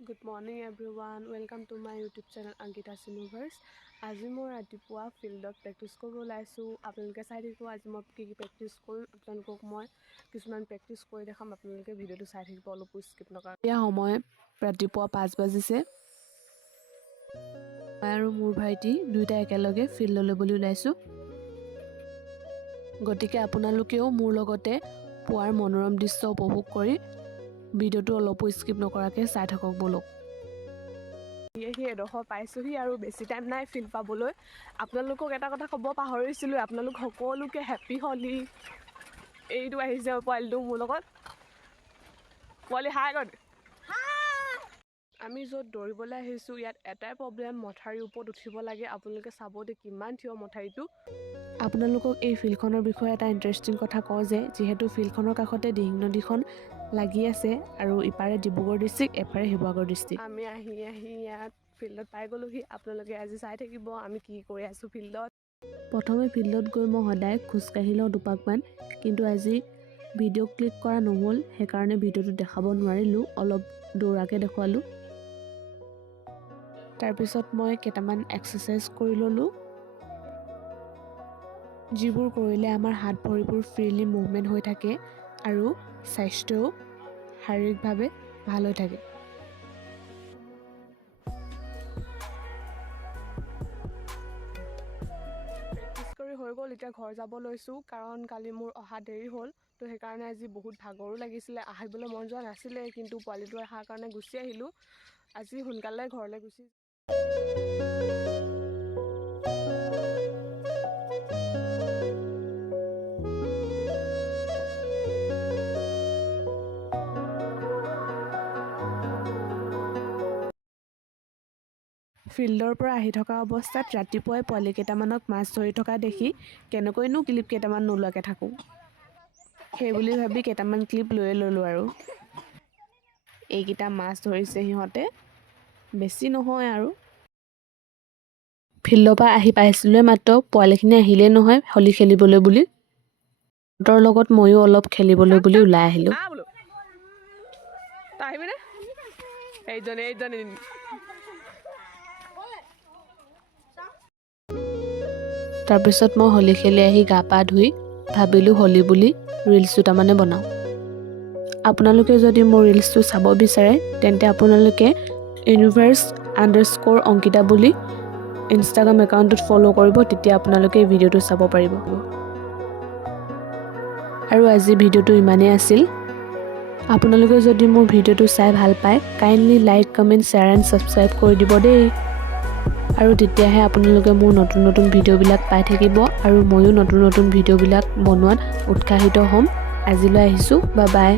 Good morning everyone, welcome to my YouTube channel Ankita's Universe. আজি মই ৰাতিপুৱা ফিল্ডত প্ৰেক্টিছ কৰিব ওলাইছোঁ। আপোনালোকে চাই থাকিব আজি মই কি প্ৰেক্টিছ কৰিম। আপোনালোকক মই কিছুমান প্ৰেক্টিছ কৰি দেখাম। আপোনালোকে ভিডিঅ'টো চাই থাকিব, অলপো স্কিপ নকৰিব। এতিয়া সময় ৰাতিপুৱা 5 বাজিছে। মই আৰু মোৰ ভাইটি দুইটা একেলগে ফিল্ডলৈ বুলি ওলাইছোঁ। গতিকে আপোনালোকেও মোৰ লগতে পুৱাৰ মনোৰম দৃশ্য উপভোগ কৰি ভিডিঅ'টো অলপো স্কিপ নকৰাকৈ চাই থাকক বলক। এডোখৰ পাইছোঁহি আৰু বেছি টাইম নাই ফিল্ড পাবলৈ। আপোনালোকক এটা কথা ক'ব পাহৰিছিলোঁ, আপোনালোক সকলোকে হেপী হলি। এইটো আহিছে পোৱালিটো মোৰ লগত। পোৱালি হাই গ'ল। আমি য'ত দৌৰিবলৈ আহিছোঁ ইয়াত এটাই প্ৰব্লেম, মথাউৰিৰ ওপৰত উঠিব লাগে। আপোনালোকে চাব দে কিমান থিয় মথাউৰিটো। আপোনালোকক এই ফিল্ডখনৰ বিষয়ে এটা ইণ্টাৰেষ্টিং কথা কওঁ যে যিহেতু ফিল্ডখনৰ কাষতে দিহিং নদীখন লাগি আছে আৰু ইপাৰে ডিব্ৰুগড় ডিষ্ট্ৰিক্ট, এফাৰে শিৱসাগৰ ডিষ্ট্ৰিক্ট। আমি আহি ইয়াত ফিল্ডত পাই গ'লোহি। আপোনালোকে আজি চাই থাকিব আমি কি কৰি আছোঁ ফিল্ডত। প্ৰথমে ফিল্ডত গৈ মই সদায় খোজকাঢ়ি লওঁ দুপাকমান, কিন্তু আজি ভিডিঅ' ক্লিক কৰা নহ'ল, সেইকাৰণে ভিডিঅ'টো দেখাব নোৱাৰিলোঁ, অলপ দৌৰাকৈ দেখুৱালোঁ। তাৰপিছত মই কেইটামান এক্সাৰচাইজ কৰি ল'লোঁ, যিবোৰ কৰিলে আমাৰ হাত ভৰিবোৰ ফ্ৰীলি মুভমেণ্ট হৈ থাকে আৰু স্বাস্থ্যও শাৰীৰিকভাৱে ভাল হৈ থাকে। প্ৰেক্টিছ কৰি হৈ গ'ল, এতিয়া ঘৰ যাব লৈছোঁ কাৰণ কালি মোৰ অহা দেৰি হ'ল। তো সেইকাৰণে আজি বহুত ভাগৰো লাগিছিলে, আহিবলৈ মন যোৱা নাছিলে, কিন্তু পোৱালিটো অহাৰ কাৰণে গুচি আহিলোঁ। আজি সোনকালে ঘৰলৈ গুচি ফিল্ডৰ পৰা আহি থকা অৱস্থাত ৰাতিপুৱাই পোৱালি কেইটামানক মাছ ধৰি থকা দেখি কেনেকৈনো ক্লিপ কেইটামান নোলোৱাকৈ থাকোঁ, সেইবুলি ভাবি কেইটামান ক্লিপ লৈ ল'লোঁ। আৰু এইকেইটা মাছ ধৰিছে সিহঁতে, বেছি নহয় আৰু। ফিল্ডৰ পৰা আহি পাইছিলোঁ মাত্ৰ, পোৱালিখিনি আহিলেই নহয় হলী খেলিবলৈ বুলি। সিহঁতৰ লগত ময়ো অলপ খেলিবলৈ বুলি ওলাই আহিলোঁ। তাৰপিছত মই হলী খেলি আহি গা পা ধুই ভাবিলোঁ হলী বুলি ৰিলচ দুটামানে বনাওঁ। আপোনালোকে যদি মোৰ ৰিলচটো চাব বিচাৰে তেন্তে আপোনালোকে universe_অংকিতা বুলি ইনষ্টাগ্ৰাম একাউণ্টটোত ফ'ল' কৰিব, তেতিয়া আপোনালোকে এই ভিডিঅ'টো চাব পাৰিব। আৰু আজি ভিডিঅ'টো ইমানেই আছিল। আপোনালোকে যদি মোৰ ভিডিঅ'টো চাই ভাল পায় kindly like, comment, share and subscribe কৰি দিব দেই। আৰু তেতিয়াহে আপোনালোকে মোৰ নতুন নতুন ভিডিঅ'বিলাক পাই থাকিব আৰু ময়ো নতুন নতুন ভিডিঅ'বিলাক বনোৱাত উৎসাহিত হ'ম। আজিলৈ আহিছোঁ, বাই বাই।